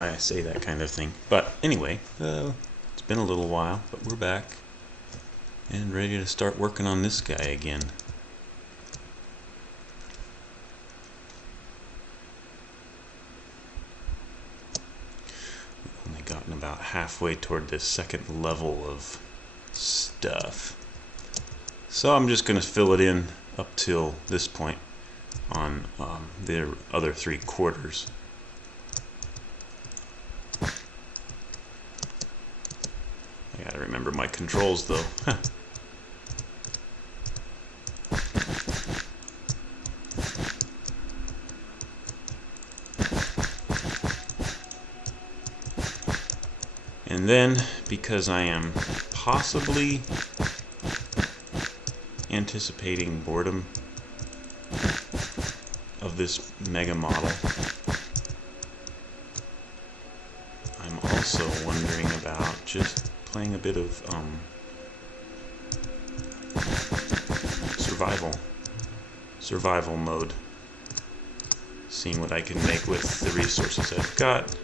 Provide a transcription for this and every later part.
I say that kind of thing. But anyway, it's been a little while, but we're back and ready to start working on this guy again. We've only gotten about halfway toward this second level of stuff. So I'm just going to fill it in up till this point on the other 3/4. I gotta remember my controls though. And then, because I am possibly anticipating boredom of this mega model, I'm also wondering about just playing a bit of survival mode, seeing what I can make with the resources I've got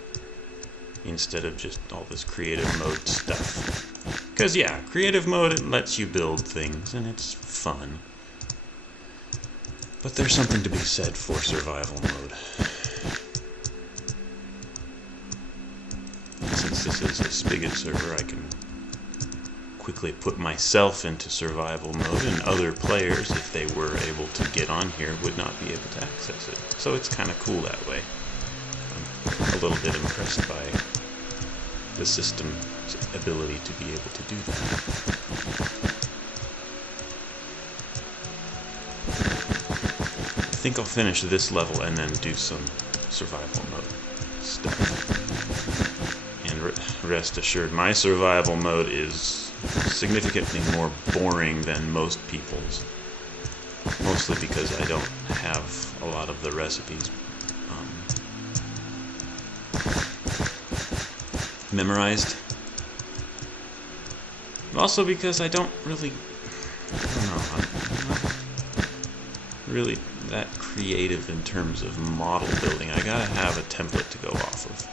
instead of just all this creative mode stuff. Because yeah, creative mode, it lets you build things and it's fun, but there's something to be said for survival mode. Since this is a Spigot server, I can quickly put myself into survival mode, and other players, if they were able to get on here, would not be able to access it. So it's kind of cool that way. I'm a little bit impressed by the system's ability to be able to do that. I think I'll finish this level and then do some survival mode stuff. And rest assured, my survival mode is significantly more boring than most people's. Mostly because I don't have a lot of the recipes memorized. Also because I don't know, I'm not really that creative in terms of model building. I gotta have a template to go off of.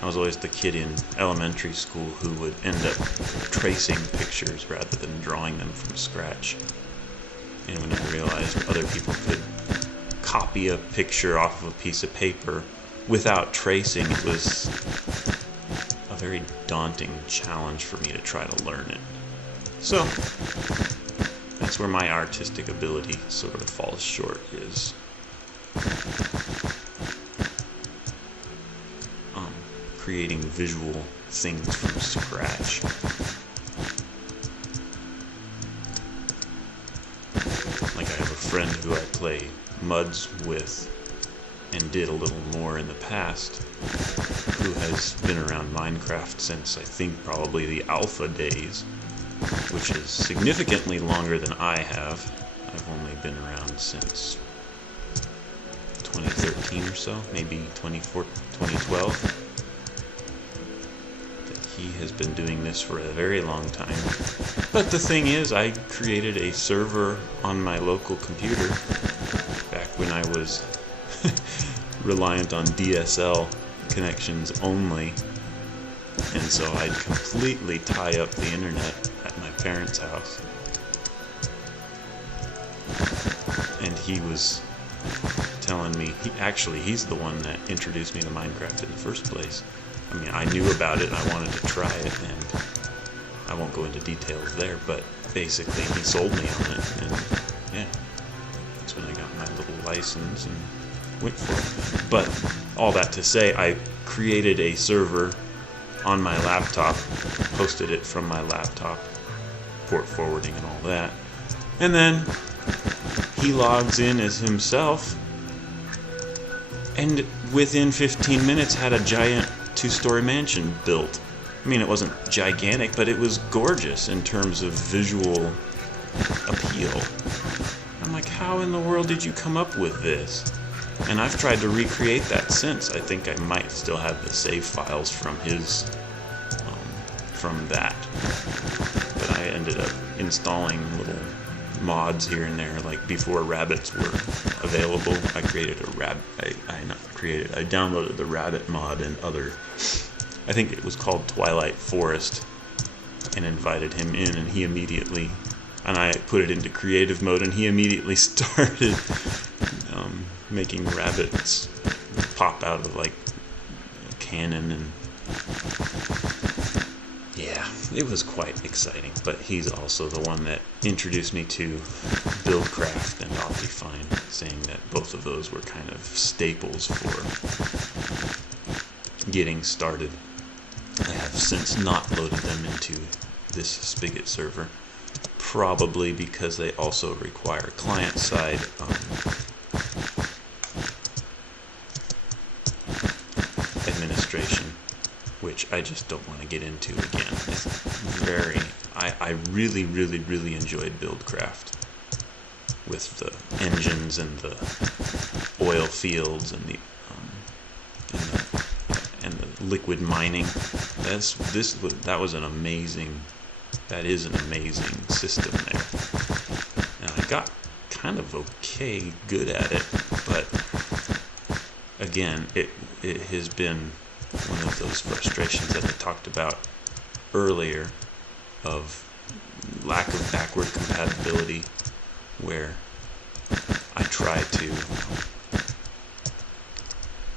I was always the kid in elementary school who would end up tracing pictures rather than drawing them from scratch. And when I realized other people could copy a picture off of a piece of paper without tracing, it was a very daunting challenge for me to try to learn it. So that's where my artistic ability sort of falls short, is creating visual things from scratch. Like, I have a friend who I play MUDs with and did a little more in the past, who has been around Minecraft since I think probably the alpha days, which is significantly longer than I have. I've only been around since 2013 or so, maybe 2012. He has been doing this for a very long time. But the thing is, I created a server on my local computer back when I was reliant on DSL connections only. And so I'd completely tie up the internet at my parents' house. And he was telling me, he's the one that introduced me to Minecraft in the first place. I mean, I knew about it, and I wanted to try it, and I won't go into details there, but basically he sold me on it, and yeah, that's when I got my little license and went for it. But all that to say, I created a server on my laptop, posted it from my laptop, port forwarding and all that, and then he logs in as himself, and within 15 minutes had a giant 2-story mansion built. I mean, it wasn't gigantic, but it was gorgeous in terms of visual appeal. I'm like, how in the world did you come up with this? And I've tried to recreate that since. I think I might still have the save files from from that. But I ended up installing little mods here and there. Like before rabbits were available, I created a I downloaded the rabbit mod and other. I think it was called Twilight Forest, and invited him in, and he immediately, and I put it into creative mode, and he immediately started making rabbits pop out of like a cannon, and yeah, it was quite exciting. But he's also the one that introduced me to Buildcraft and Optifine, saying that both of those were kind of staples for getting started. I have since not loaded them into this Spigot server, probably because they also require client-side administration, which I just don't want to get into again. It's I really, really, really enjoyed Buildcraft with the engines and the oil fields and the liquid mining. That is an amazing system there, and I got kind of okay good at it, but again, it has been one of those frustrations that I talked about earlier, of lack of backward compatibility, where I try to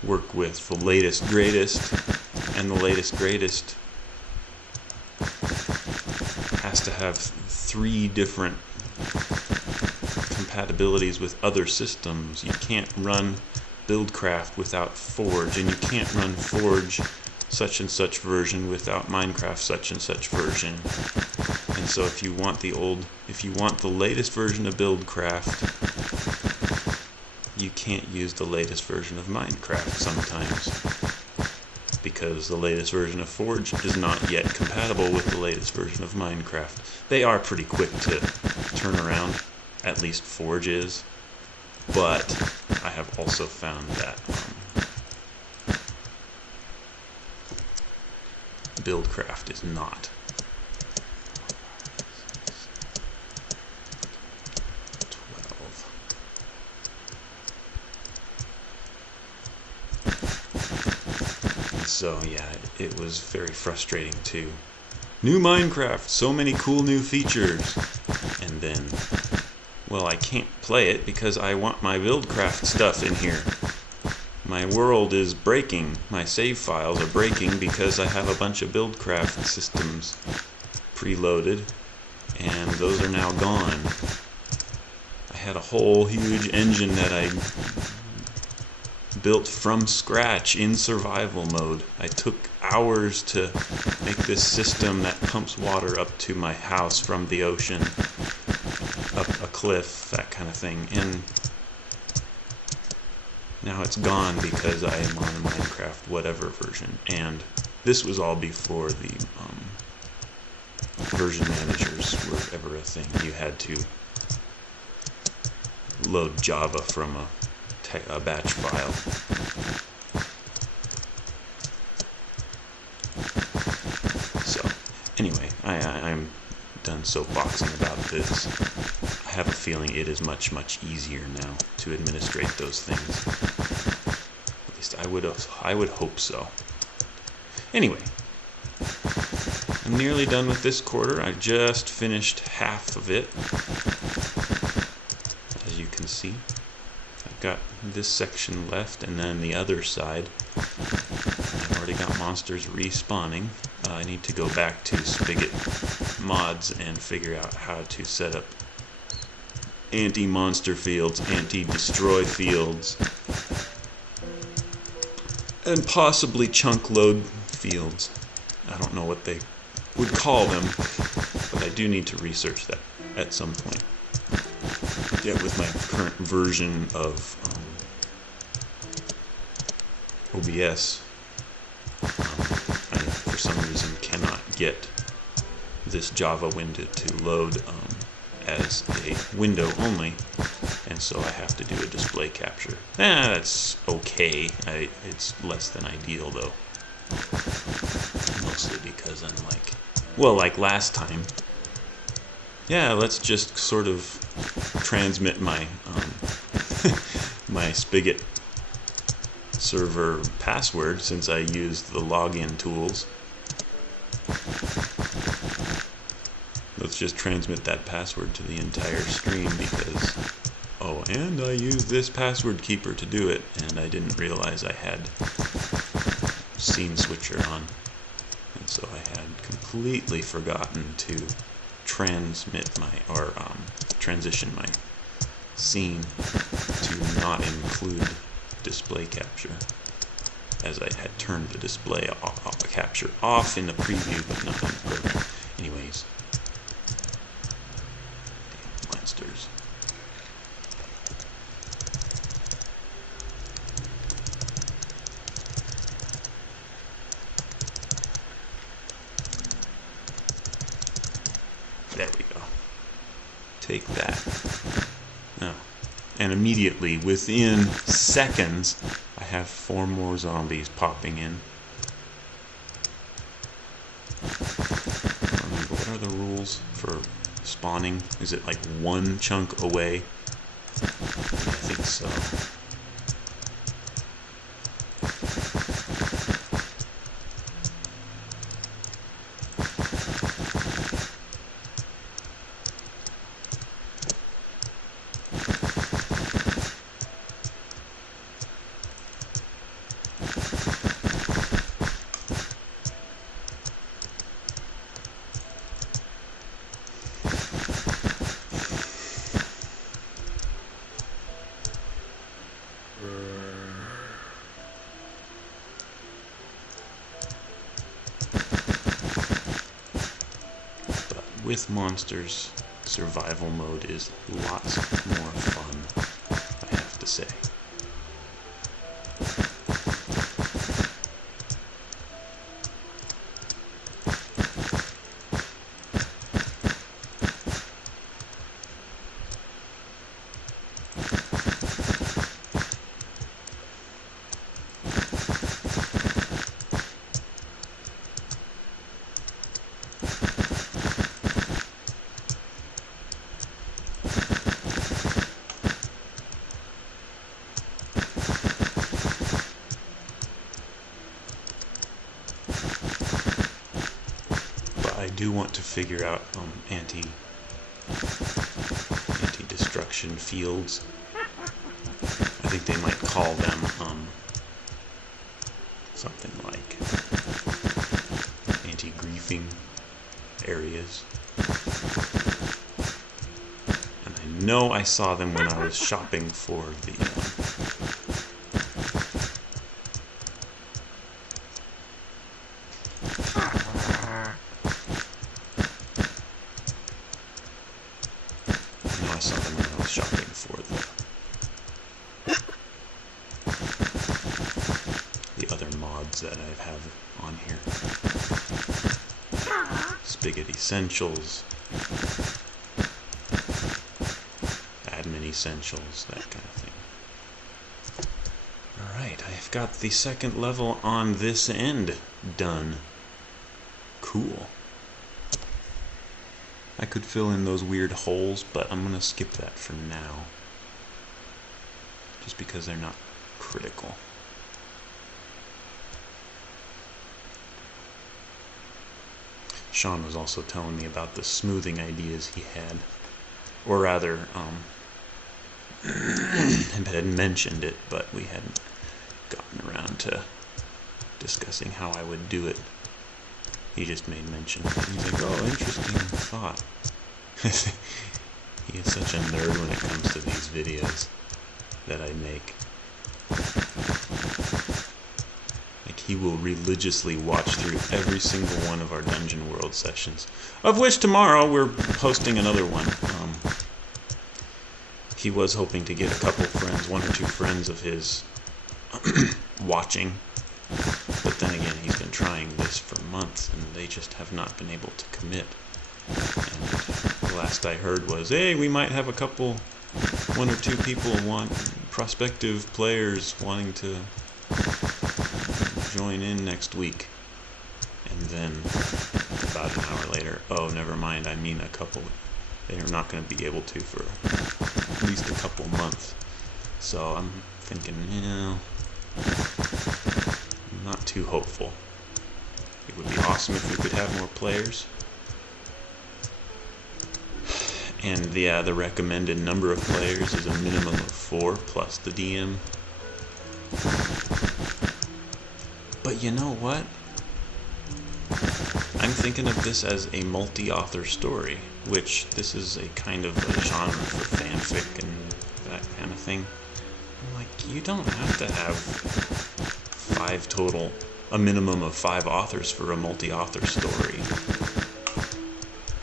work with the latest greatest, and the latest greatest has to have 3 different compatibilities with other systems. You can't run Buildcraft without Forge, and you can't run Forge such and such version without Minecraft such and such version. And so if you want the latest version of Buildcraft, you can't use the latest version of Minecraft sometimes, because the latest version of Forge is not yet compatible with the latest version of Minecraft. They are pretty quick to turn around, at least Forge is, but I have also found that Buildcraft is not. So yeah, it was very frustrating too. New Minecraft, so many cool new features. And then, well, I can't play it because I want my Buildcraft stuff in here. My world is breaking. My save files are breaking because I have a bunch of Buildcraft systems preloaded, and those are now gone. I had a whole huge engine that I built from scratch in survival mode. I took hours to make this system that pumps water up to my house from the ocean, up a cliff, that kind of thing, and now it's gone because I am on Minecraft whatever version. And this was all before the version managers were ever a thing. You had to load Java from a batch file. So, anyway, I'm done soapboxing about this. I have a feeling it is much, much easier now to administrate those things. At least I would hope so. Anyway, I'm nearly done with this quarter. I just finished half of it, as you can see. I've got this section left, and then the other side. I've already got monsters respawning. I need to go back to Spigot mods and figure out how to set up anti-monster fields, anti-destroy fields, and possibly chunk load fields. I don't know what they would call them, but I do need to research that at some point. Yeah, with my current version of OBS, I, for some reason, cannot get this Java window to load as a window only, and so I have to do a display capture. That's okay. It's less than ideal, though. Mostly because like last time, yeah, let's just sort of transmit my my Spigot server password, since I used the login tools. Let's just transmit that password to the entire stream, because, oh, and I used this password keeper to do it, and I didn't realize I had scene switcher on, and so I had completely forgotten to transmit my, or transition my scene to not include display capture, as I had turned the display capture off in the preview but not in the program. Anyways, damn monsters. There we go. Take that. Oh. And immediately, within seconds, I have 4 more zombies popping in. Remember, what are the rules for spawning? Is it like 1 chunk away? Yeah, I think so. With monsters, survival mode is lots more fun, I have to say. I do want to figure out anti-destruction fields. I think they might call them something like anti-griefing areas. And I know I saw them when I was shopping for the other mods that I have on here. Spigot Essentials, Admin Essentials, that kind of thing. Alright, I've got the second level on this end done. Cool. I could fill in those weird holes, but I'm going to skip that for now, just because they're not critical. Sean was also telling me about the smoothing ideas he had, or rather, had mentioned it, but we hadn't gotten around to discussing how I would do it. He just made mention. He's like, oh, interesting thought. He is such a nerd when it comes to these videos that I make. Like, he will religiously watch through every single one of our Dungeon World sessions, of which tomorrow we're posting another one. He was hoping to get a couple friends, 1 or 2 friends of his, watching. But then again, he's been trying this for months, and they just have not been able to commit. And the last I heard was, hey, we might have a couple, 1 or 2 people prospective players wanting to join in next week. And then, about an hour later, oh, never mind, I mean a couple they're not going to be able to for at least a couple months. So I'm thinking, I'm not too hopeful. It would be awesome if we could have more players. And the recommended number of players is a minimum of 4 plus the DM. But you know what? I'm thinking of this as a multi-author story, which this is a kind of a genre for fanfic and that kind of thing. I'm like, you don't have to have 5 total, a minimum of 5 authors for a multi-author story.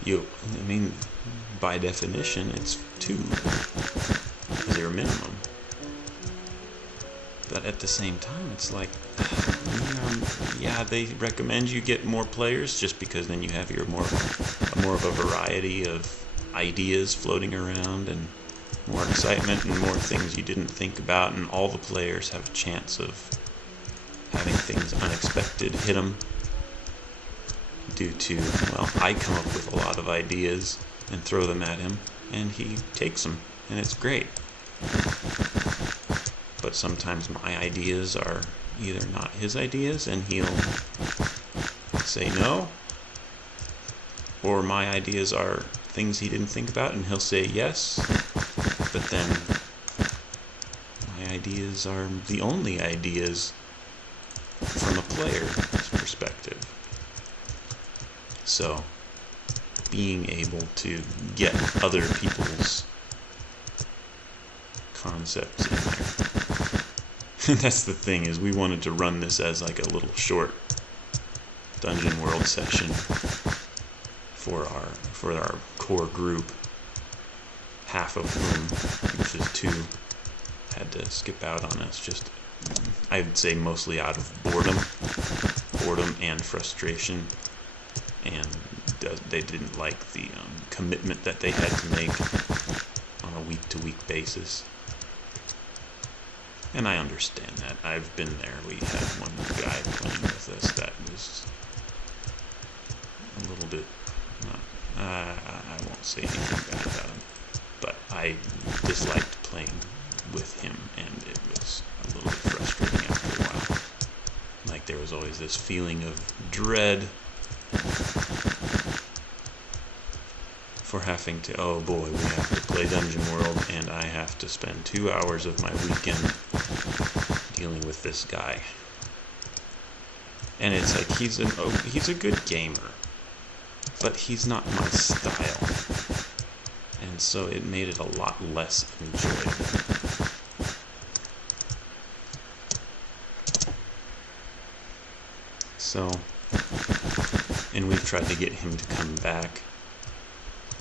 I mean, by definition, it's 2 is your minimum. But at the same time, it's like, yeah, they recommend you get more players just because then you have your more of a variety of ideas floating around and more excitement and more things you didn't think about, and all the players have a chance of having things unexpected hit them due to, well, I come up with a lot of ideas and throw them at him, and he takes them, and it's great. But sometimes my ideas are either not his ideas, and he'll say no, or my ideas are things he didn't think about, and he'll say yes, but then my ideas are the only ideas from a player's perspective. So, being able to get other people's concepts in there. That's the thing, is we wanted to run this as like a little short Dungeon World session for our core group, half of whom, which is 2, had to skip out on us, just, I'd say mostly out of boredom and frustration, and they didn't like the commitment that they had to make on a week-to-week basis. And I understand that. I've been there. We had one guy playing with us that was a little bit, I won't say anything bad about him, but I disliked playing with him, and it was a little bit frustrating after a while. Like, there was always this feeling of dread for having to, oh boy, we have to play Dungeon World, and I have to spend 2 hours of my weekend dealing with this guy. And it's like, he's a good gamer, but he's not my style. And so it made it a lot less enjoyable. So, and we've tried to get him to come back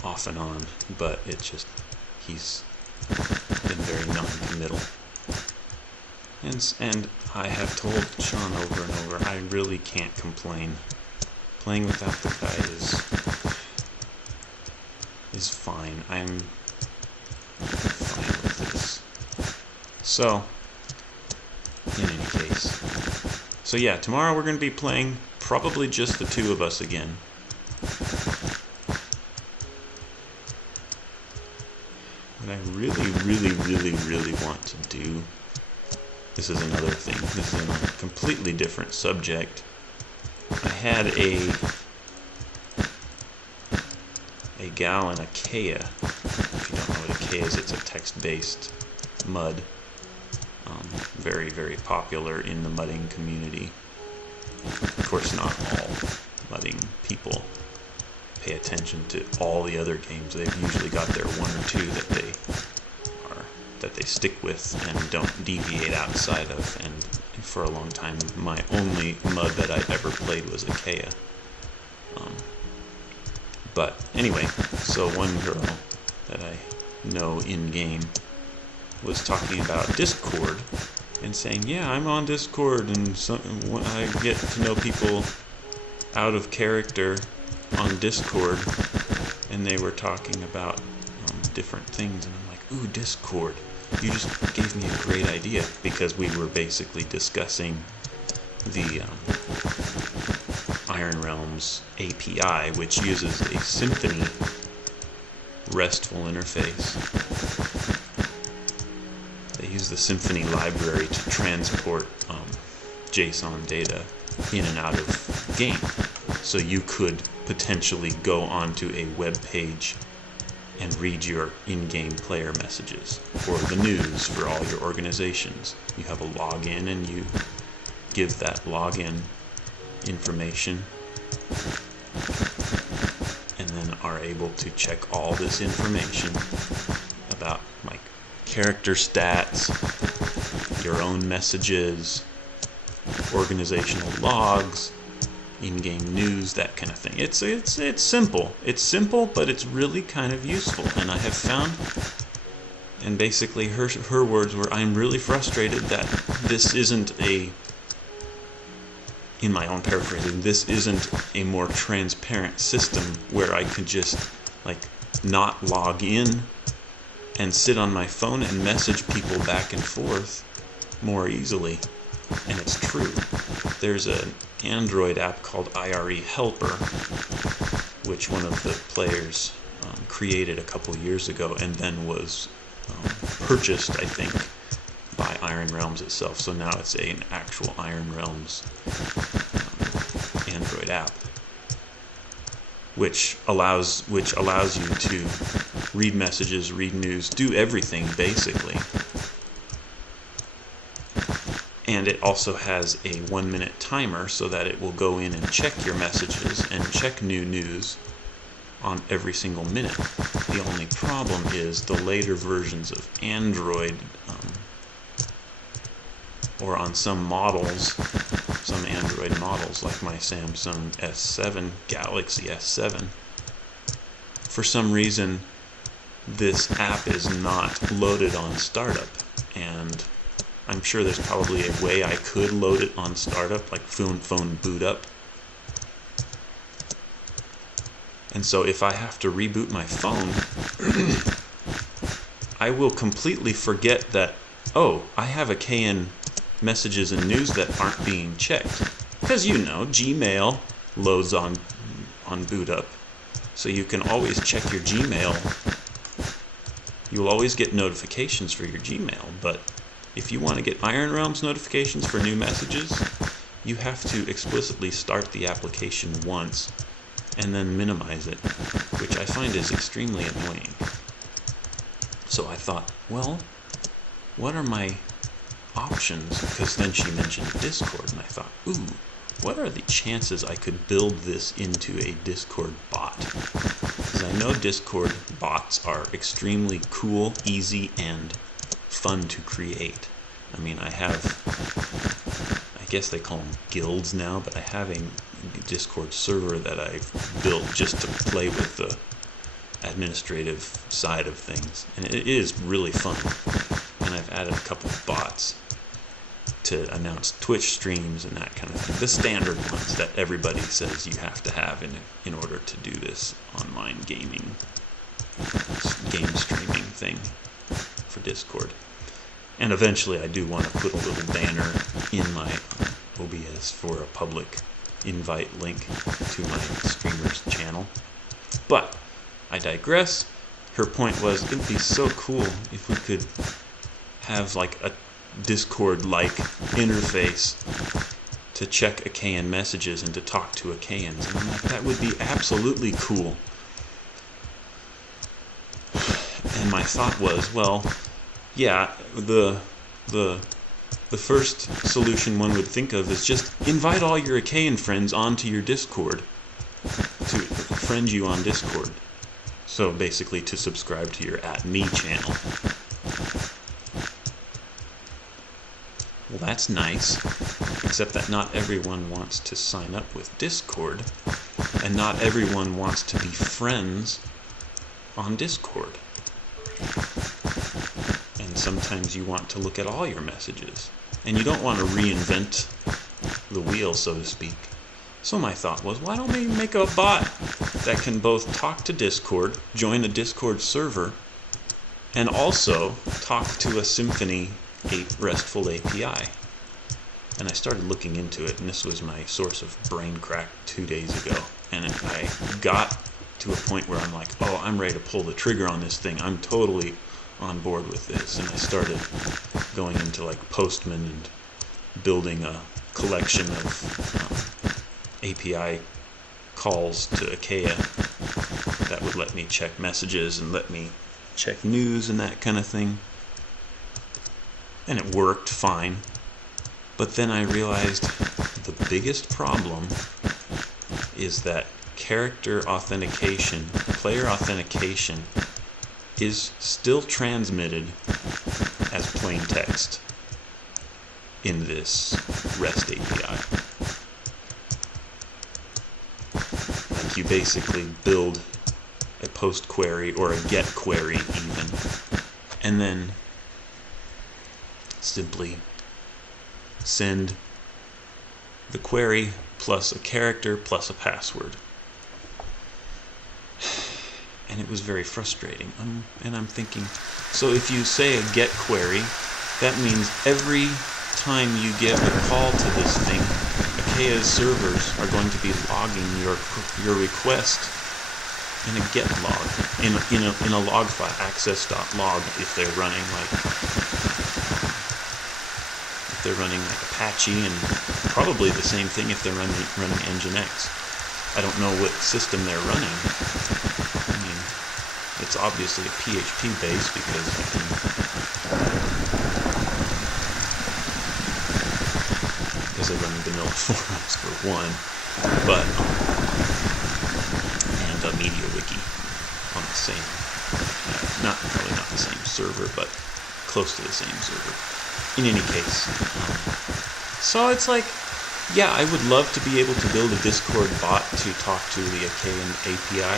off and on, but he's been very non-committal. And I have told Sean over and over, I really can't complain. Playing without the guy is fine. I'm fine with this. So, in any case. So yeah, tomorrow we're going to be playing probably just the 2 of us again. What I really want to do, this is another thing, this is a completely different subject. I had a gal in Achaia. If you don't know what Achaia is, it's a text-based mud. Very, very popular in the mudding community. Of course, not all mudding people pay attention to all the other games. They've usually got their 1 or 2 that they stick with and don't deviate outside of. And for a long time, my only mud that I ever played was Achaia. But anyway, so one girl that I know in-game was talking about Discord and saying, yeah, I'm on Discord, and I get to know people out of character on Discord, and they were talking about different things, and I'm like, ooh, Discord, you just gave me a great idea, because we were basically discussing the Iron Realms API, which uses a Symphony RESTful interface. They use the Symfony library to transport JSON data in and out of game. So you could potentially go onto a web page and read your in-game player messages or the news for all your organizations. You have a login and you give that login information and then are able to check all this information about like character stats, your own messages, organizational logs, in-game news, that kind of thing. It's simple. It's simple, but it's really kind of useful. And I have found, and basically her words were, I'm really frustrated that this isn't a, in my own paraphrasing, this isn't a more transparent system where I could just like not log in and sit on my phone and message people back and forth more easily. And it's true. There's an Android app called IRE Helper, which one of the players created a couple years ago and then was purchased, I think, by Iron Realms itself. So now it's an actual Iron Realms Android app, which allows you to read messages, read news, do everything basically. And it also has a 1-minute timer so that it will go in and check your messages and check new news on every single minute. The only problem is the later versions of Android, or on some models, some Android models like my Samsung S7, Galaxy S7, for some reason this app is not loaded on startup, and I'm sure there's probably a way I could load it on startup, like phone boot up. And so if I have to reboot my phone, I will completely forget that, oh, I have a KN messages and news that aren't being checked. Because you know, Gmail loads on boot up. So you can always check your Gmail. You'll always get notifications for your Gmail, but if you want to get Iron Realms notifications for new messages, you have to explicitly start the application once and then minimize it, which I find is extremely annoying. So I thought, well, what are my options? Because then she mentioned Discord, and I thought, ooh, what are the chances I could build this into a Discord bot? Because I know Discord bots are extremely cool, easy, and fun to create. I mean, I guess they call them guilds now, but I have a Discord server that I've built just to play with the administrative side of things, and it is really fun. And I've added a couple of bots to announce Twitch streams and that kind of thing, the standard ones that everybody says you have to have in order to do this online game streaming thing for Discord. And eventually I do want to put a little banner in my OBS for a public invite link to my streamer's channel. But I digress. Her point was, it would be so cool if we could have like a Discord-like interface to check AKN messages and to talk to AKNs. And I'm like, that would be absolutely cool. And my thought was, well, yeah, the first solution one would think of is just invite all your AKN friends onto your Discord to friend you on Discord. So basically to subscribe to your @me channel. Well, that's nice, except that not everyone wants to sign up with Discord, and not everyone wants to be friends on Discord. And sometimes you want to look at all your messages, and you don't want to reinvent the wheel, so to speak. So my thought was, why don't we make a bot that can both talk to Discord, join a Discord server, and also talk to a Symfony 8 RESTful API? And I started looking into it, and this was my source of brain crack 2 days ago, and I got to a point where I'm like, oh, I'm ready to pull the trigger on this thing. I'm totally on board with this. And I started going into like Postman and building a collection of API calls to Achaia that would let me check messages and let me check news and that kind of thing. And it worked fine. But then I realized the biggest problem is that character authentication, player authentication, is still transmitted as plain text in this REST API. Like you basically build a post query or a get query even, and then simply send the query plus a character plus a password. And it was very frustrating. And I'm thinking, so if you say a get query, that means every time you give a call to this thing, Achaia's servers are going to be logging your request in a get log, in a log file, access.log, if they're running like Apache, and probably the same thing if they're running Nginx. I don't know what system they're running. I mean, it's obviously a PHP base because you can, because they're running vanilla forums for one, but and a MediaWiki on the same, probably not the same server, but close to the same server. In any case, so it's like, yeah, I would love to be able to build a Discord bot to talk to the Achaian API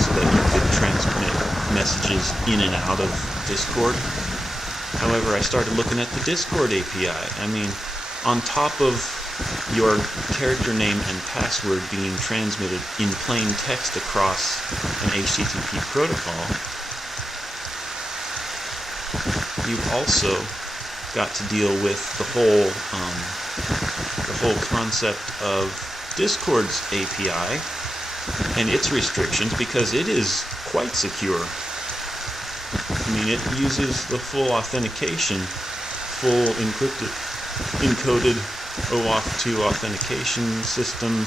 so that you could transmit messages in and out of Discord. However, I started looking at the Discord API. I mean, on top of your character name and password being transmitted in plain text across an HTTP protocol, you've also got to deal with the whole concept of Discord's API and its restrictions, because it is quite secure. I mean, it uses the full authentication, full encoded OAuth 2 authentication system,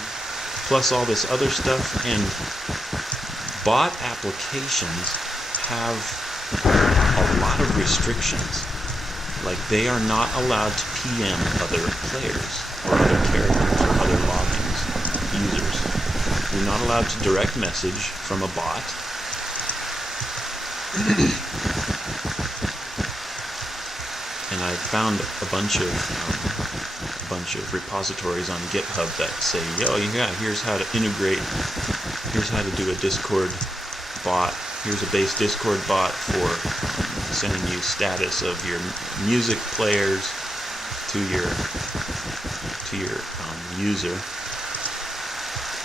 plus all this other stuff, and bot applications have a lot of restrictions. Like, they are not allowed to PM other players or other characters or other logins, users. You're not allowed to direct message from a bot. And I found a bunch of repositories on GitHub that say, here's how to integrate, here's how to do a Discord bot. Here's a base Discord bot for sending you status of your music players to your user,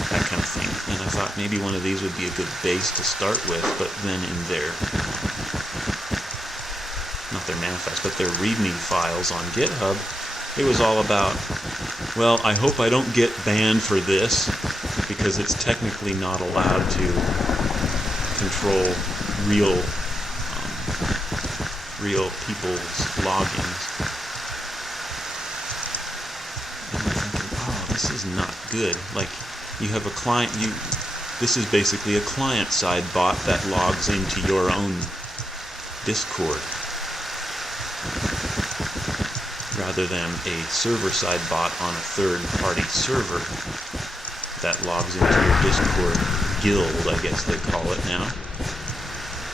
that kind of thing. And I thought maybe one of these would be a good base to start with, but then in not their manifest, but their README files on GitHub, it was all about, well, I hope I don't get banned for this, because it's technically not allowed to control real people's logins. And I'm thinking, oh, this is not good. Like, you have a client, this is basically a client-side bot that logs into your own Discord, rather than a server-side bot on a third-party server that logs into your Discord guild, I guess they call it now,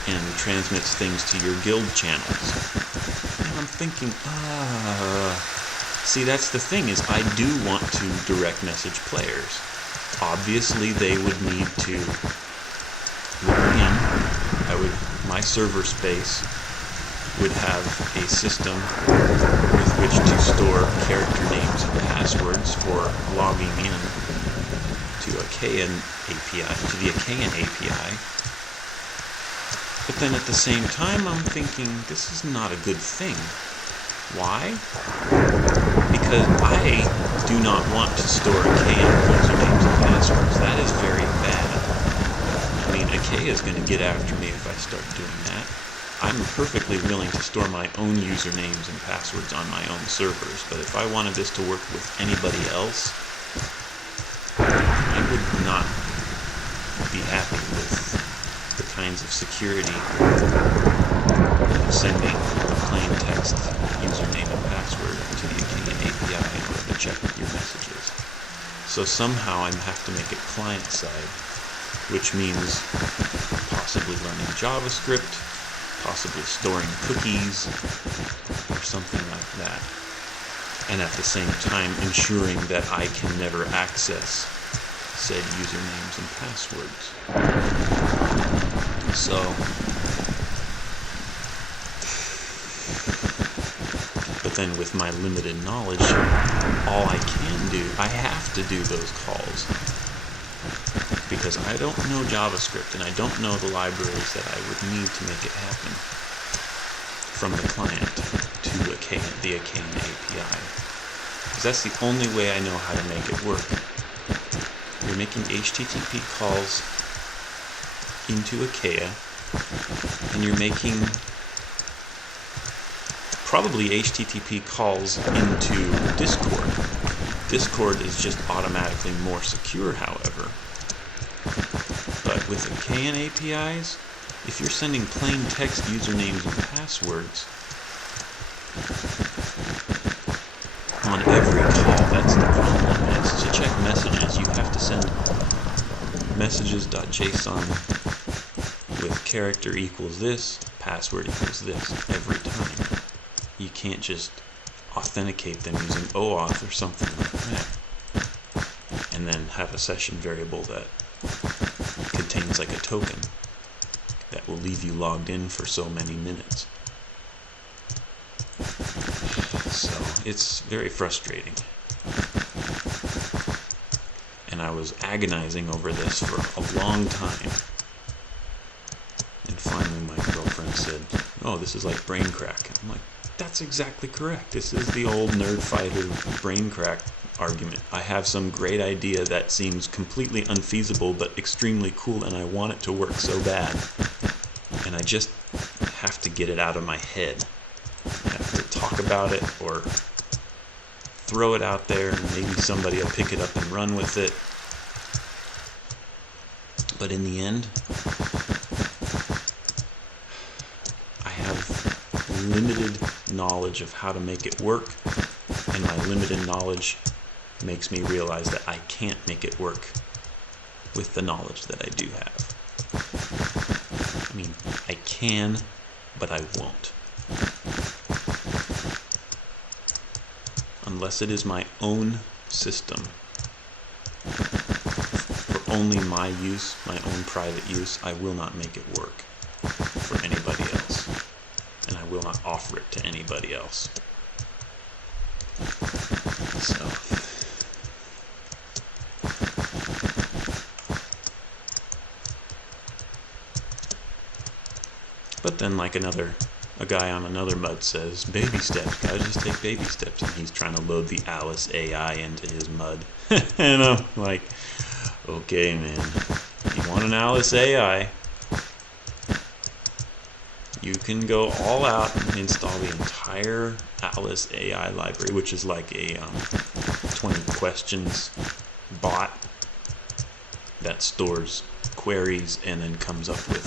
and transmits things to your guild channels. And I'm thinking, see, that's the thing, is I do want to direct message players. Obviously, they would need to log in. My server space would have a system with which to store character names and passwords for logging in to the Achaian API. But then at the same time, I'm thinking, this is not a good thing. Why? Because I do not want to store Achaian usernames and passwords. That is very bad. get after me if I start doing that. I'm perfectly willing to store my own usernames and passwords on my own servers, but if I wanted this to work with anybody else, I would not be happy with the kinds of security of sending a plain text username and password to the Arcane API in order to check your messages. So somehow I have to make it client-side, which means possibly running JavaScript, possibly storing cookies, or something like that. And at the same time ensuring that I can never access said usernames and passwords. So, but then with my limited knowledge, all I can do, I have to do those calls. Because I don't know JavaScript and I don't know the libraries that I would need to make it happen from the client to the Arcane API. Because that's the only way I know how to make it work. You're making HTTP calls into Achaia, and you're making probably HTTP calls into Discord. Discord is just automatically more secure, however. But with Arcane APIs, if you're sending plain text usernames and passwords on every call, that's the problem. It's to check messages, you have to send messages.json with character equals this, password equals this every time. You can't just authenticate them using OAuth or something like that, and then have a session variable that contains like a token that will leave you logged in for so many minutes. So it's very frustrating. And I was agonizing over this for a long time. And finally my girlfriend said, "Oh, this is like brain crack." I'm like, that's exactly correct. This is the old nerd fighter brain crack argument. I have some great idea that seems completely unfeasible but extremely cool, and I want it to work so bad. And I just have to get it out of my head. I have to talk about it or throw it out there, and maybe somebody will pick it up and run with it. But in the end, I have limited knowledge of how to make it work, and my limited knowledge makes me realize that I can't make it work with the knowledge that I do have. I mean, I can, but I won't. Unless it is my own system, for only my use, my own private use, I will not make it work for anybody else. And I will not offer it to anybody else. So, but then like a guy on another mud says, baby steps, gotta just take baby steps, and he's trying to load the Alice AI into his mud. And I'm like, okay man, you want an Alice AI, you can go all out and install the entire Alice AI library, which is like a 20 questions bot that stores queries and then comes up with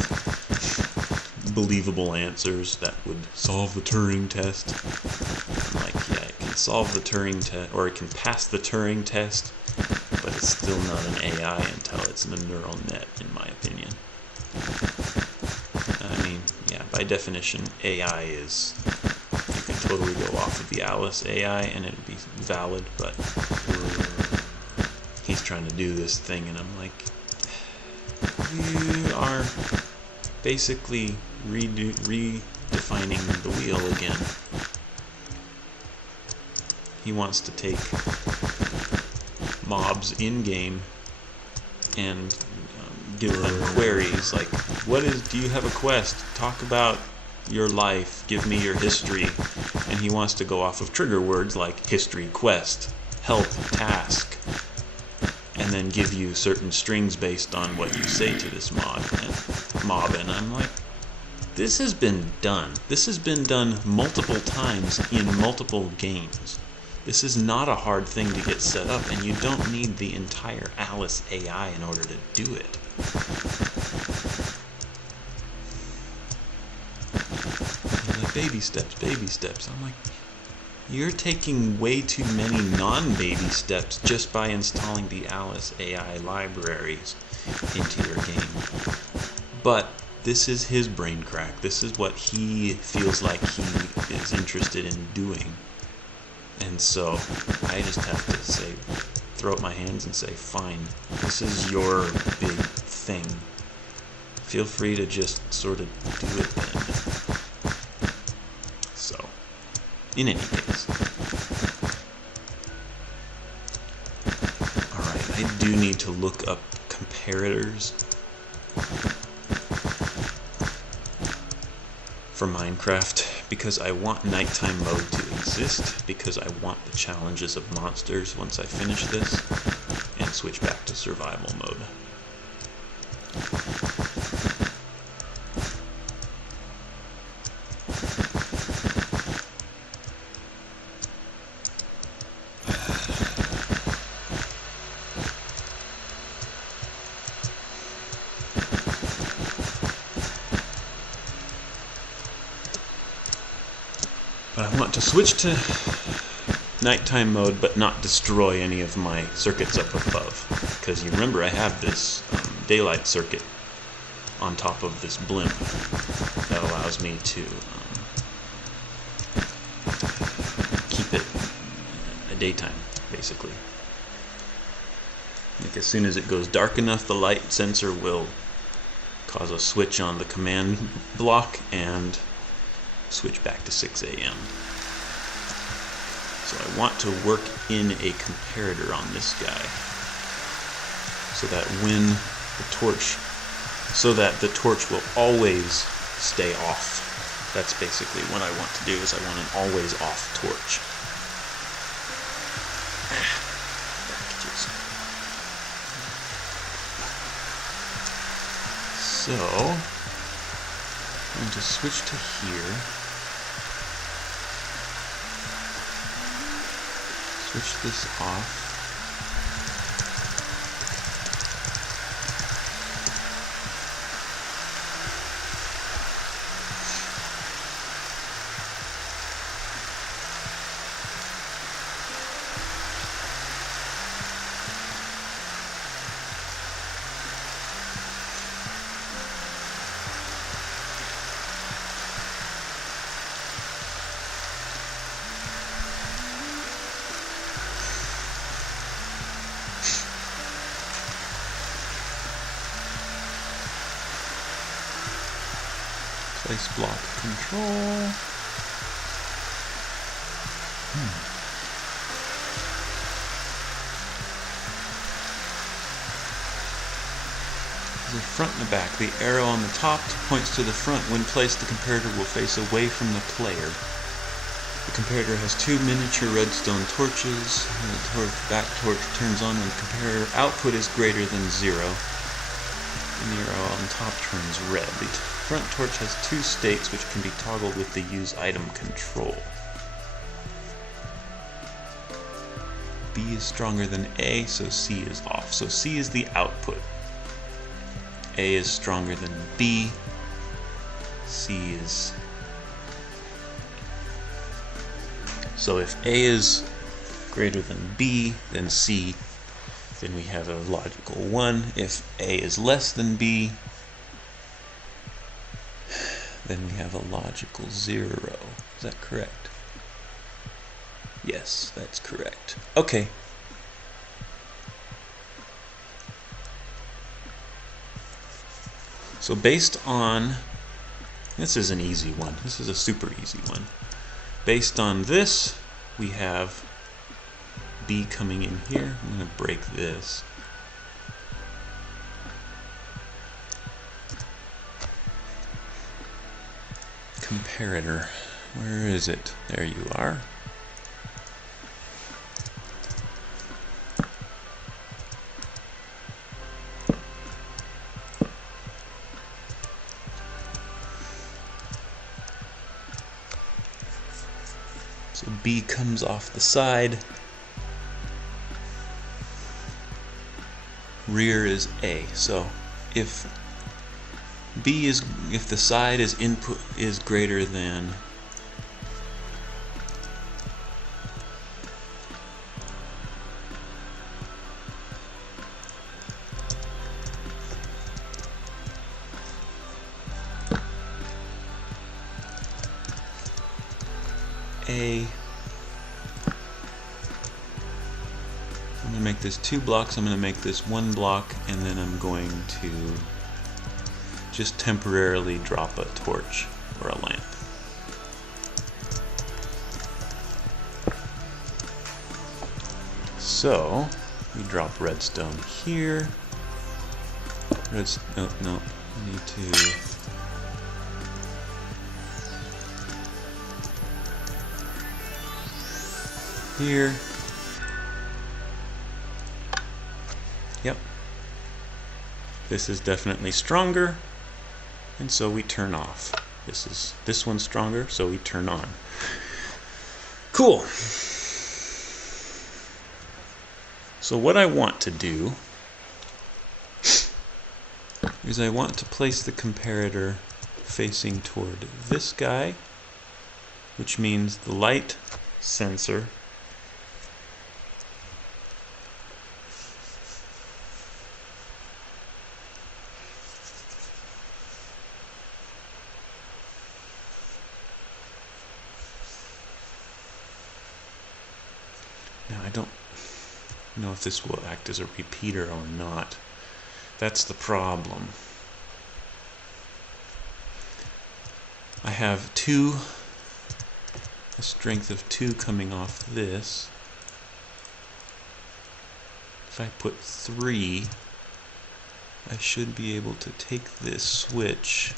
believable answers that would solve the Turing test. I'm like, yeah, it can solve the Turing test, or it can pass the Turing test, but it's still not an AI until it's a neural net, in my opinion. I mean, yeah, by definition, AI is, you can totally go off of the Alice AI and it'd be valid, but he's trying to do this thing, and I'm like, you are basically redefining the wheel again. He wants to take mobs in-game and give them queries like, do you have a quest? Talk about your life, give me your history. And he wants to go off of trigger words like history, quest, help, task. and then give you certain strings based on what you say to this mob. And I'm like, this has been done. This has been done multiple times in multiple games. This is not a hard thing to get set up, and you don't need the entire Alice AI in order to do it. Like, baby steps, baby steps. I'm like, you're taking way too many non-baby steps just by installing the Alice AI libraries into your game. But this is his brain crack. This is what he feels like he is interested in doing. And so I just have to say, throw up my hands and say, fine, this is your big thing. Feel free to just sort of do it then. So, in any case. Alright, I do need to look up comparators for Minecraft, because I want nighttime mode to exist, because I want the challenges of monsters once I finish this, and switch back to survival mode. But I want to switch to nighttime mode, but not destroy any of my circuits up above. Because you remember I have this daylight circuit on top of this blimp that allows me to keep it a daytime, basically. Like as soon as it goes dark enough, the light sensor will cause a switch on the command block and switch back to 6 a.m. So I want to work in a comparator on this guy so that the torch will always stay off. That's basically what I want to do, is I want an always off torch. So I'm going to switch to here. Switch this off. Place block control. The front and the back. The arrow on the top points to the front. When placed, the comparator will face away from the player. The comparator has two miniature redstone torches. The back torch turns on when the comparator output is greater than 0. And the arrow on top turns red. The front torch has two states which can be toggled with the use item control. B is stronger than A, so C is off. So C is the output. A is stronger than B. C is... So if A is greater than B, then C, then we have a logical 1. If A is less than B, then we have a logical 0. Is that correct? Yes, that's correct. Okay. So based on, this is an easy one. This is a super easy one. Based on this, we have B coming in here. I'm going to break this. Comparator. Where is it? There you are. So B comes off the side. Rear is A. So if the side is input is greater than A, I'm going to make this 2 blocks, I'm going to make this 1 block, and then I'm going to just temporarily drop a torch or a lamp. So we drop redstone here. No, I need to here. Yep. This is definitely stronger, and so we turn off. This one's stronger, so we turn on. Cool. So what I want to do is I want to place the comparator facing toward this guy, which means the light sensor now I don't know if this will act as a repeater or not. That's the problem. I have a strength of 2 coming off this. If I put 3, I should be able to take this switch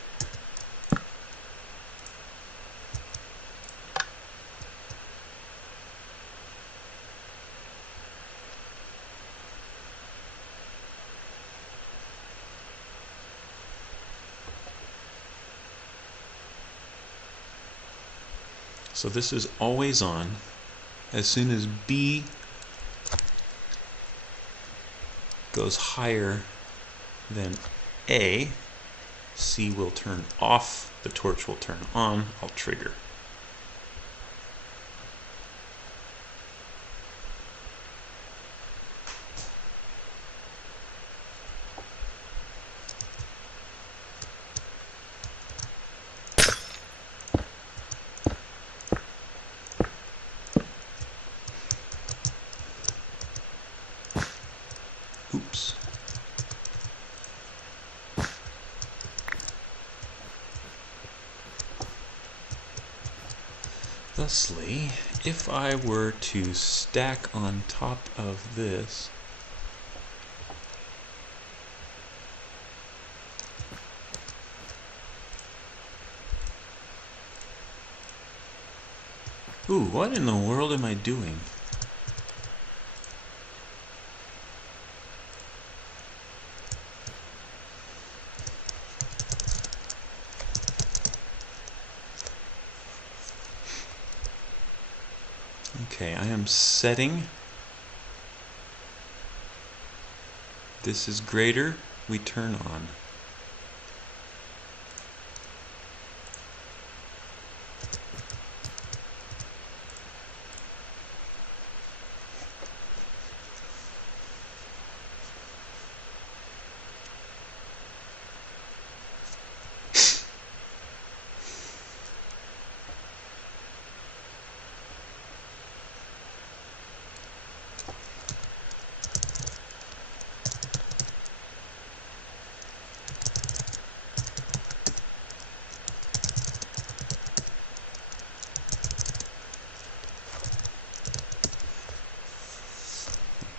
so this is always on. As soon as B goes higher than A, C will turn off, the torch will turn on, I'll trigger. Oops. Thusly, if I were to stack on top of this, ooh, what in the world am I doing? Okay, I am setting. This is greater, we turn on.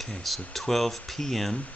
Okay, so 12 p.m.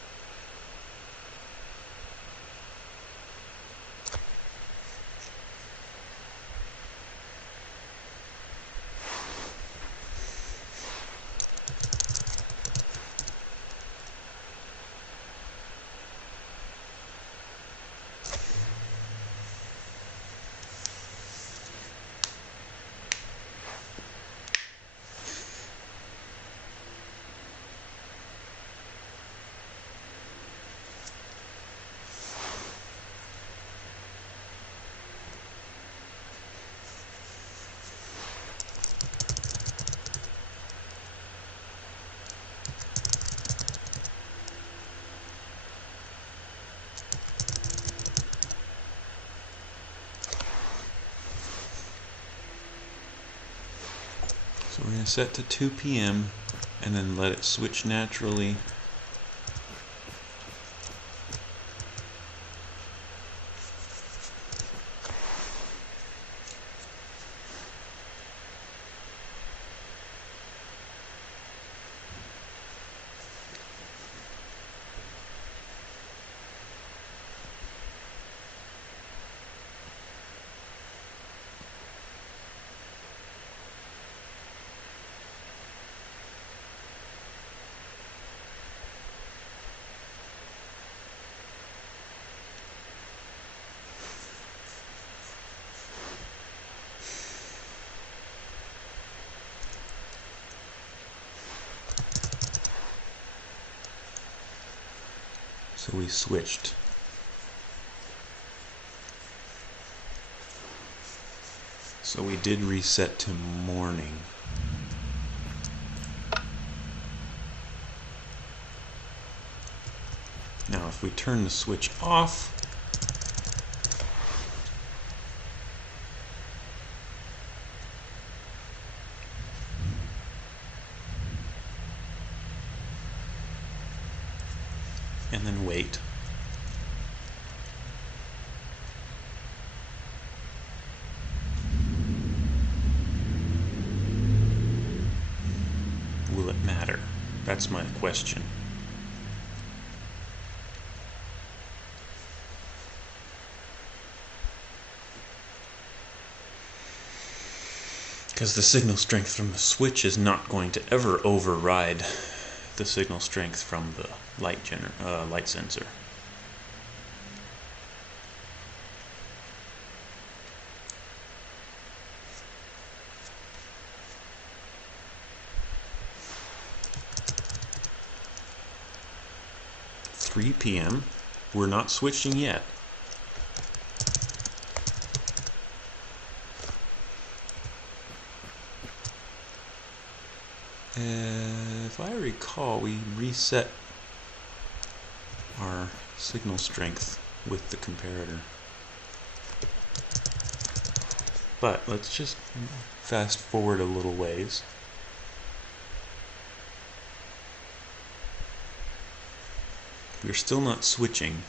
We're going to set to 2 p.m. and then let it switch naturally. So we switched. So we did reset to morning. Now if we turn the switch off, and then wait. Will it matter? That's my question. Because the signal strength from the switch is not going to ever override the signal strength from the light sensor. (3 p.m.) We're not switching yet. If I recall, we reset our signal strength with the comparator. But let's just fast forward a little ways. We're still not switching,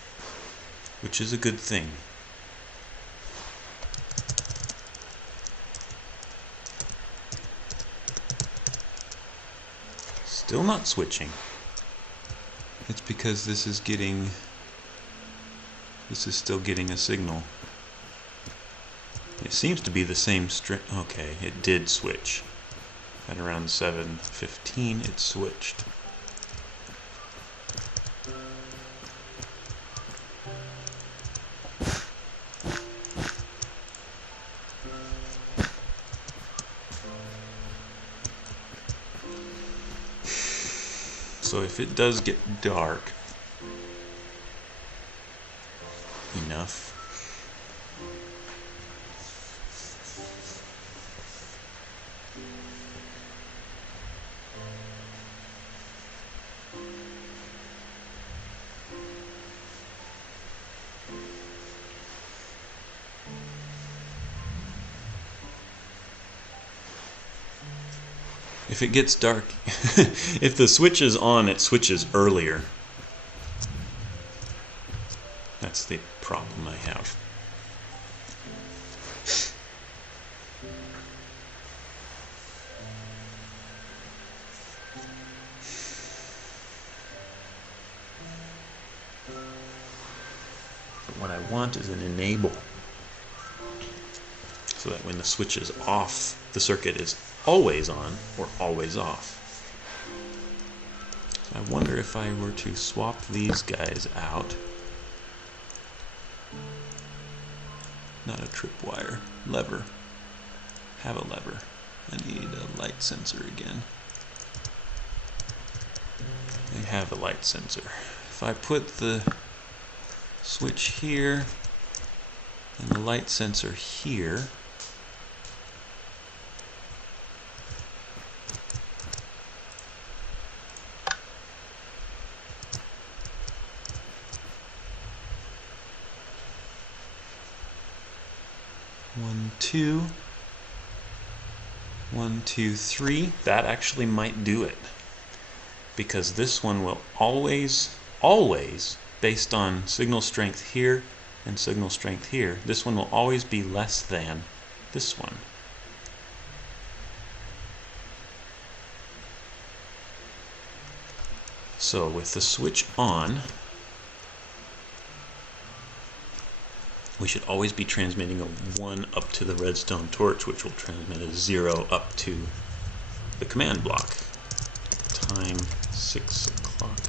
which is a good thing. Still not switching. It's because this is still getting a signal. It seems to be the same string. Okay, it did switch. At around 7:15 it switched. So if it does get dark enough, if it gets dark, if the switch is on, it switches earlier. That's the problem I have. But what I want is an enable, so that when the switch is off, the circuit is always on or always off. I wonder if I were to swap these guys out. Not a tripwire, lever. Have a lever. I need a light sensor again. I have a light sensor. If I put the switch here and the light sensor here, one, two. 1, 2, 3. That actually might do it. Because this one will always, based on signal strength here and signal strength here, this one will always be less than this one. So with the switch on, we should always be transmitting a 1 up to the redstone torch, which will transmit a 0 up to the command block. Time 6 o'clock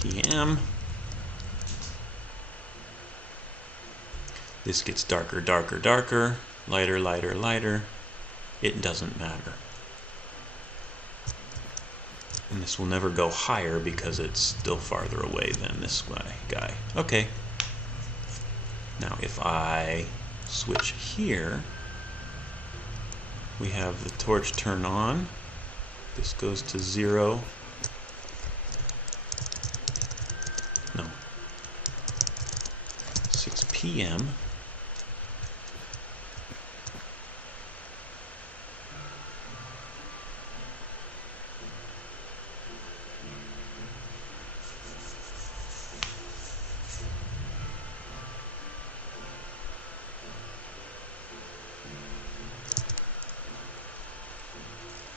p.m. This gets darker, darker, darker, lighter, lighter, lighter. It doesn't matter. And this will never go higher because it's still farther away than this guy. Okay. Now if I switch here, we have the torch turn on. This goes to 0. No. 6 p.m.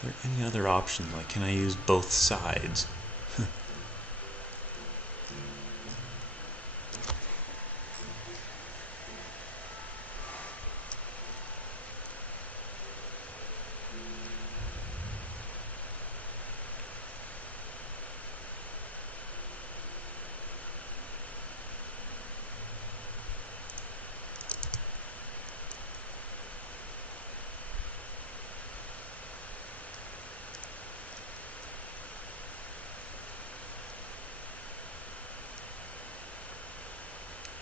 Are there any other options? Like, can I use both sides?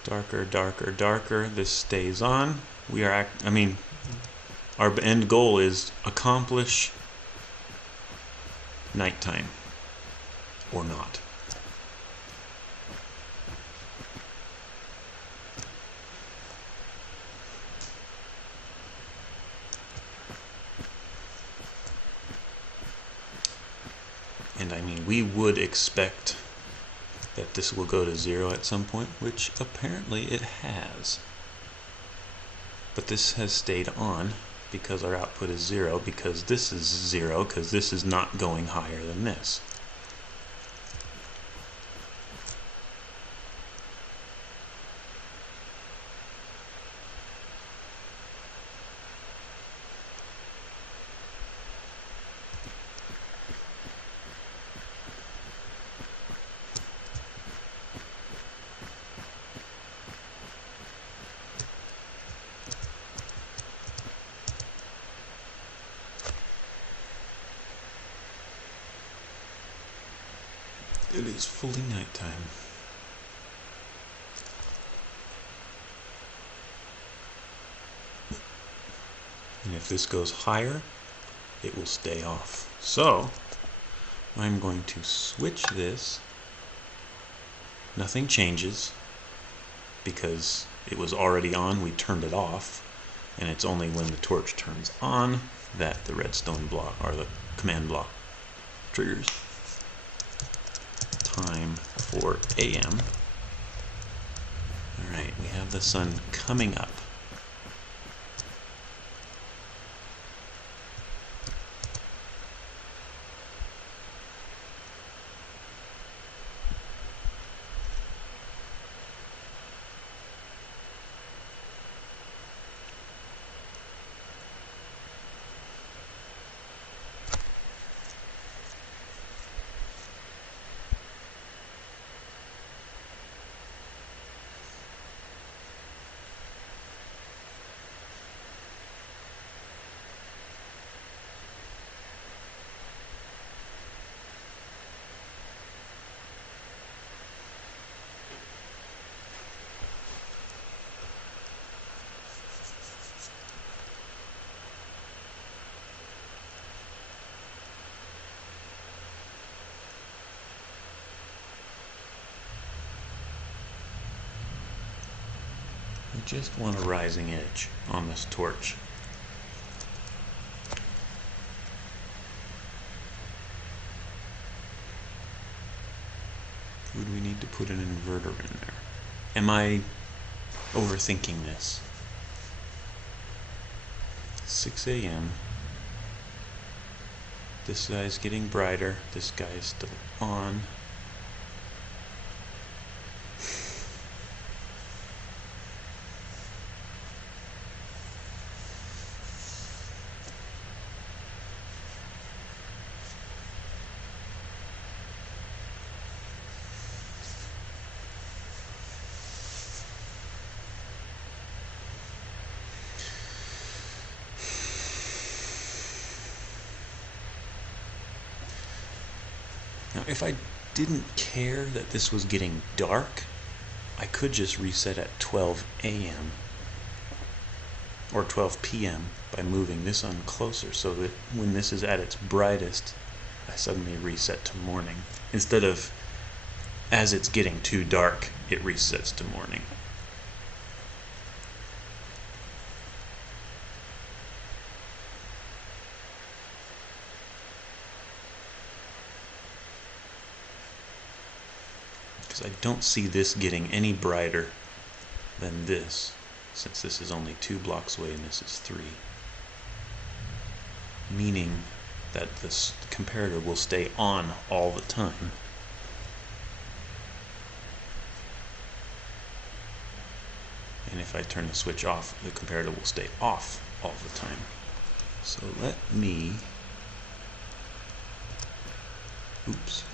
Darker, darker, darker. This stays on. We are, our end goal is accomplish nighttime or not. And I mean, we would expect that this will go to 0 at some point, which apparently it has. But this has stayed on because our output is 0, because this is 0, because this is not going higher than this. It is fully nighttime. And if this goes higher, it will stay off. So, I'm going to switch this. Nothing changes because it was already on, we turned it off. And it's only when the torch turns on that the redstone block, or the command block, triggers. Time 4 a.m. Alright, we have the sun coming up. We just want a rising edge on this torch. need to put an inverter in there. Am I overthinking this? 6 a.m. This guy's getting brighter. This guy's still on. Now, if I didn't care that this was getting dark, I could just reset at 12 a.m. or 12 p.m. by moving this on closer so that when this is at its brightest, I suddenly reset to morning. Instead of, as it's getting too dark, it resets to morning. Because I don't see this getting any brighter than this, since this is only 2 blocks away and this is 3. Meaning that this comparator will stay on all the time. And if I turn the switch off, the comparator will stay off all the time. So let me, oops.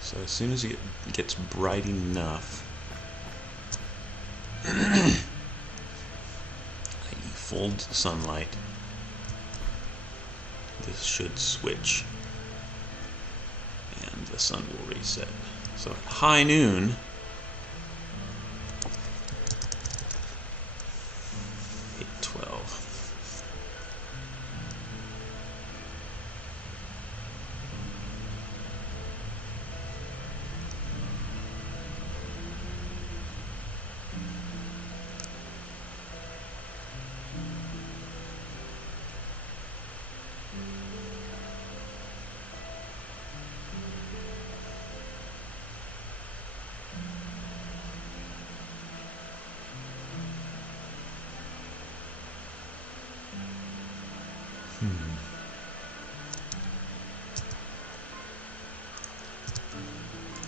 So as soon as it gets bright enough, i.e. full sunlight, this should switch and the sun will reset. So at high noon,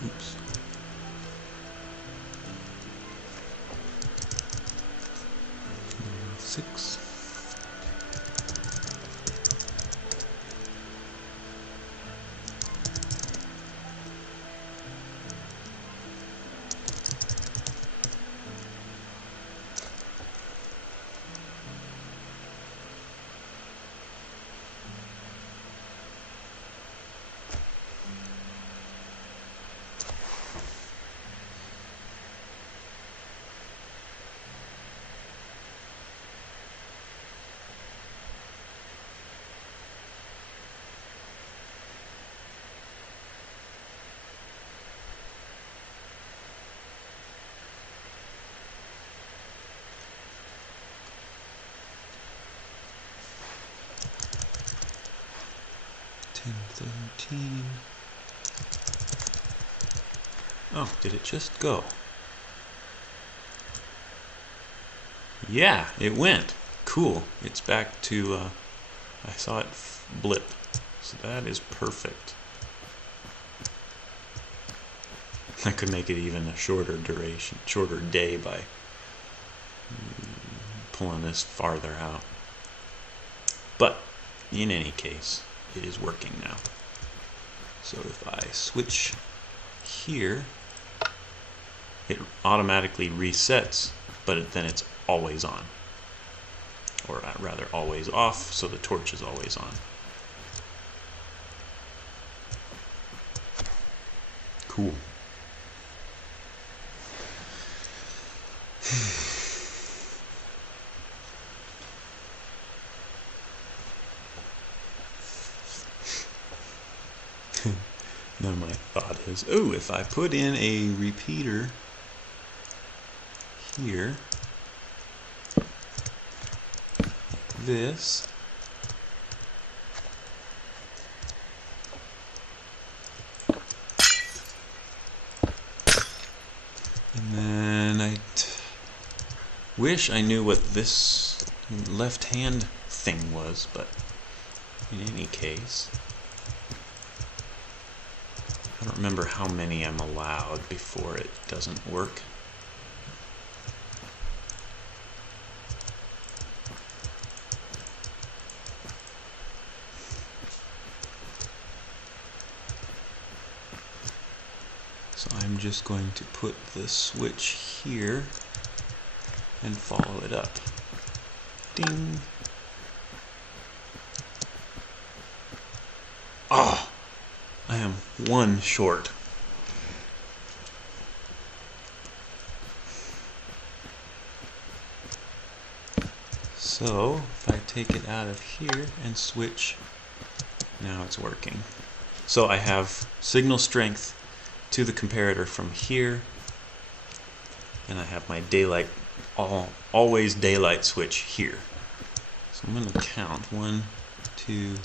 oops. 6. $10.13. Oh, did it just go? Yeah, it went. Cool. It's back to, I saw it blip. So that is perfect. I could make it even a shorter duration, shorter day by pulling this farther out. But in any case, it is working now. So if I switch here, it automatically resets, but then it's always on. Or rather always off, so the torch is always on. Cool. Now my thought is, oh, if I put in a repeater here, like this. And then I wish I knew what this left hand thing was, but in any case, I don't remember how many I'm allowed before it doesn't work. So I'm just going to put the switch here and follow it up. Ding! Ah! I am one short. So if I take it out of here and switch, now it's working. So I have signal strength to the comparator from here, and I have my daylight, always daylight switch here. So I'm going to count 1, 2, 3,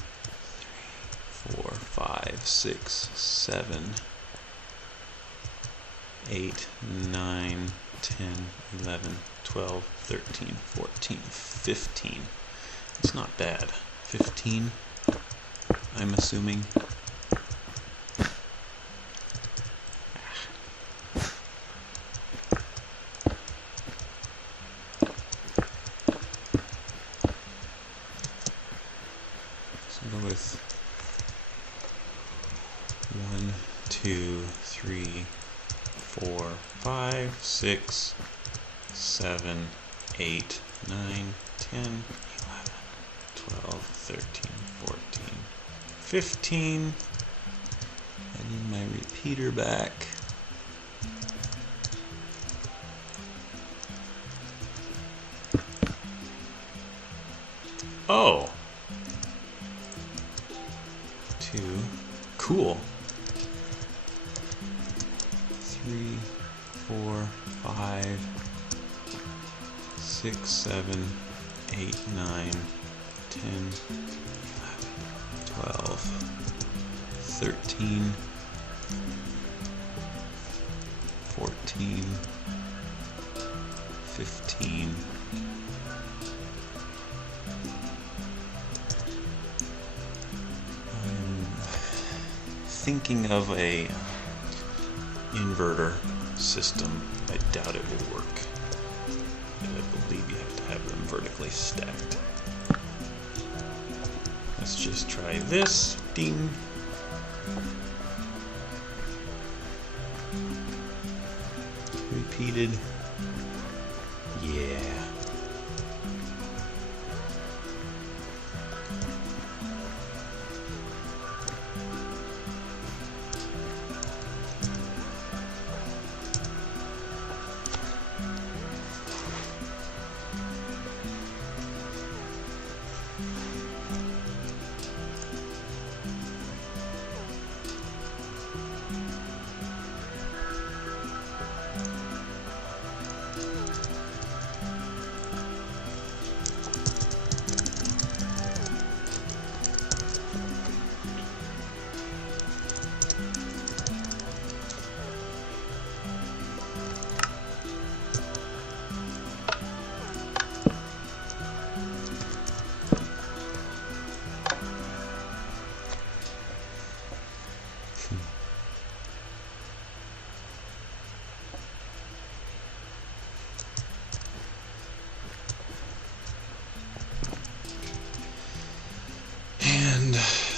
4, 5, 6, 7, 8, 9, 10, 11, 12, 13, 14, 15. It's not bad. 15, I'm assuming. Go with 1, 2, 3, 4, 5, 6, 7, 8, 9, 10, 11, 12, 13, 14, 15. I need my repeater back. Oh! Cool. 3, 4, 5, 6, 7, 8, 9, 10, 11, 12, 13, 14, 15. Thinking of a inverter system. I doubt it will work. I believe you have to have them vertically stacked. Let's just try this. Ding. Repeated. Yeah.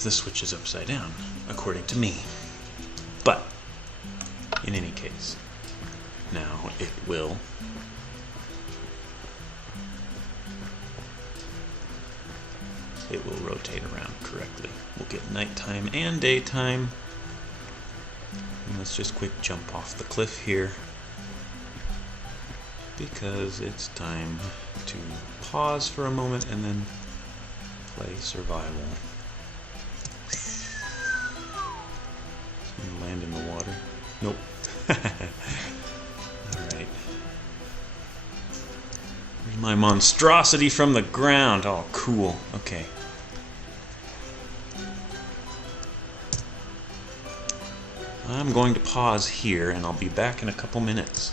The switch is upside down, according to me. But, in any case, now it will rotate around correctly. We'll get nighttime and daytime. And let's just quick jump off the cliff here, because it's time to pause for a moment and then play survival. Land in the water. Nope. Alright. my monstrosity from the ground. Oh, cool. Okay. I'm going to pause here, and I'll be back in a couple minutes.